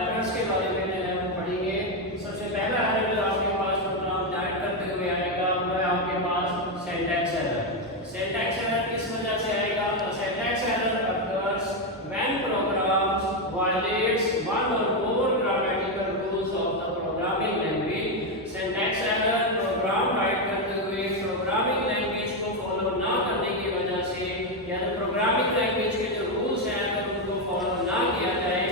Errors के बारे में जो है वो पढ़ेंगे। सबसे पहला एरर जो आपके पास प्रोग्राम डायरेक्ट करते हुए आएगा वो है आपके पास सिंटैक्स एरर। सिंटैक्स एरर किस वजह से आएगा? Syntax error occurs when programs violates one or more grammatical rules of the programming language। Syntax error program write करते हुए प्रोग्रामिंग लैंग्वेज को फॉलो ना करने की वजह से, यानी प्रोग्रामिंग लैंग्वेज के जो रूल्स हैं अगर उनको फॉलो ना किया जाए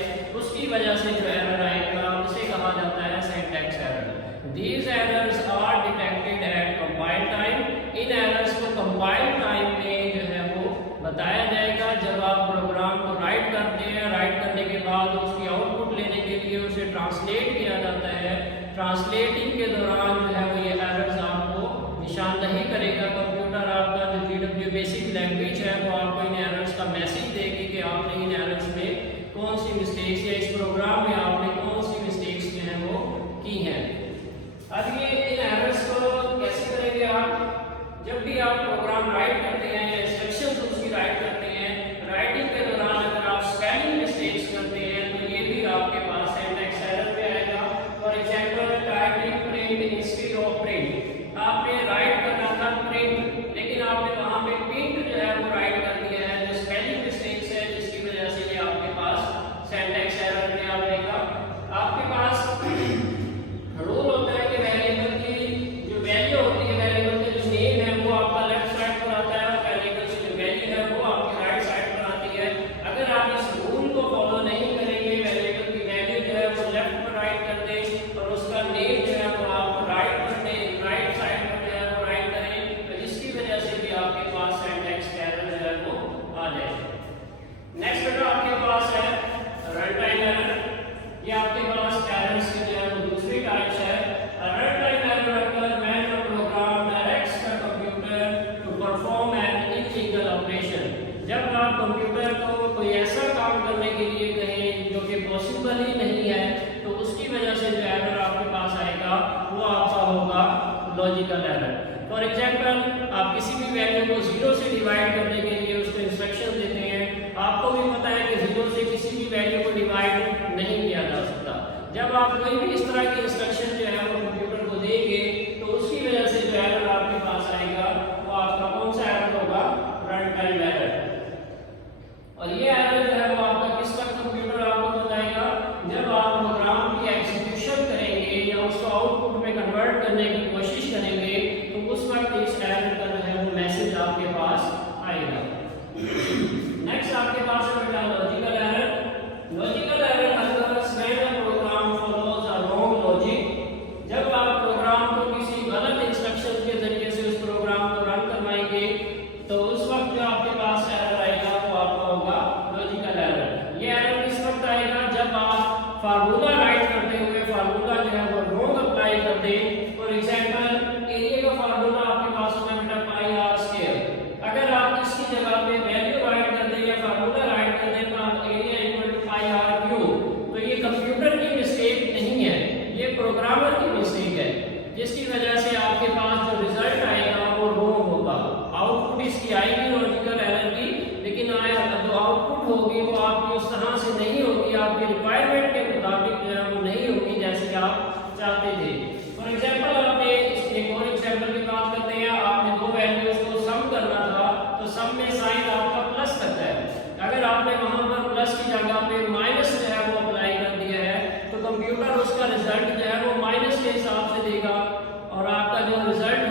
उसकी वजह से जो एरर आएगा उसे कहा जाता है syntax error. These errors are detected at compile time। In errors को कंपाइल टाइम में जो है वो बताया जाएगा जब आप प्रोग्राम को राइट करते हैं। राइट करने के बाद उसकी आउटपुट लेने के लिए उसे ट्रांसलेट किया जाता है। ट्रांसलेटिंग के दौरान जो है वो ये एरर्स आपको निशान नहीं करेगा। कंप्यूटर आपका जो GW बेसिक लैंग्वेज है वो आपको इन एरर्स का मैसेज देगी कि आपने इन एरर्स में कौन सी मिस्टेक्स या इस प्रोग्राम में आपने कौन सी मिस्टेक्स जो है वो की हैं। अब ये इन एरर्स को कैसे करेंगे आप? जब भी आप प्रोग्राम राइट करते हैं या इंस्ट्रक्शंस उसकी राइट करते हैं, राइटिंग के दौरान अगर आप स्पेलिंग मिस्टेक्स करते हैं तो ये भी आपके पास सिंटैक्स एरर में आएगा। For example typing print instead of print, आपने राइट करना था प्रिंट लेकिन आपने वहां पे प्रिंट जो है वो राइट कर दिया है, जो स्पेलिंग मिस्टेक्स है जिसकी वजह से ये आपके पास सिंटैक्स एरर में आएगा। आपके पास रूल होता है कि वेरिएबल की जो वैल्यू होती है, वेरिएबल के जो नेम है वो आपका लेफ्ट साइड पर आता है और वेरिएबल की जो वैल्यू है वो आपकी राइट साइड पर आती है। अगर आप इस रूल को फॉलो नहीं करेंगे, वेरिएबल की वैल्यू जो है वो लेफ्ट पर राइट कर दें और उसका नेम जो है वो आप राइट पर दें, राइट साइड पर जो है वो राइट करें, तो जिसकी वजह से भी आपके पास सिंटैक्स एरर जो है वो आ जाए। नेक्स्ट बेटा आपके पास है रन टाइम एरर। ये आपके पास एरर्स की जो है वो दूसरी टाइप्स है। रन टाइम एरर अगर when a program directs the computer to perform an illegal operation, जब आप कंप्यूटर को कोई ऐसा काम करने के लिए कहें जो कि पॉसिबल ही नहीं है तो उसकी वजह से जो एरर आपके पास आएगा वो आपका होगा लॉजिकल एरर। फॉर एग्जांपल आप किसी भी वैल्यू को 0 से डिवाइड करने के लिए उसको इंस्ट्रक्शन देते हैं। आपको भी पता है कि 0 से किसी भी वैल्यू को डिवाइड नहीं किया जा सकता। जब आप कोई भी इस तरह की इंस्ट्रक्शन जो है वो कंप्यूटर को देंगे तो उसकी वजह से जो एरर आपके पास आएगा वो आपका कौन सा एरर होगा? Run time error. और ये एरर जो है वो आपका किस वक्त कंप्यूटर आपको बताएगा? जब आप प्रोग्राम की एग्जीक्यूशन करेंगे या उसको आउटपुट में कन्वर्ट करने की कोशिश करेंगे तो उस वक्त इस एरर का जो है वो मैसेज आपके पास आएगा। नेक्स्ट आपके पास है बेटा logical error. Logical error occurs when a program follows a wrong logic। जब आप प्रोग्राम को किसी गलत इंस्ट्रक्शन के जरिए से उस प्रोग्राम को रन करवाएंगे तो उस वक्त जो आपके पास एरर आएगा वो आपका होगा लॉजिकल एरर। ये एरर किस वक्त आएगा? जब आप फार्मूला राइट करते हुए फार्मूला जो है वो रॉन्ग अप्लाई कर दें। फॉर एग्जांपल एरिया का फार्मूला आपके पास होगा बेटा पाई आर स्क्वायर। अगर आप इसकी जगह पे वैल्यू राइट कर दें या फार्मूला राइट कर दें तो आप area equal to pi R cube, तो ये कंप्यूटर की मिस्टेक नहीं है, ये प्रोग्रामर की मिस्टेक है, जिसकी वजह से आपके पास जो रिजल्ट आएगा वो रॉन्ग होगा। आउटपुट इसकी आएगी लॉजिकल एरर की, लेकिन जो आउटपुट होगी वो आपकी उस तरह से नहीं होगी, आपके रिक्वायरमेंट के मुताबिक जो है वो नहीं होगी जैसे आप चाहते थे। फॉर एग्जांपल आपने एक और एग्जांपल की बात करते हैं, आपने दो वैल्यूज को सम करना था तो सम में साइन आपका प्लस करता है। अगर आपने वहां पर प्लस की जगह पे माइनस जो है वो अप्लाई कर दिया है तो कंप्यूटर उसका रिजल्ट जो है वो माइनस के हिसाब से देगा और आपका जो रिजल्ट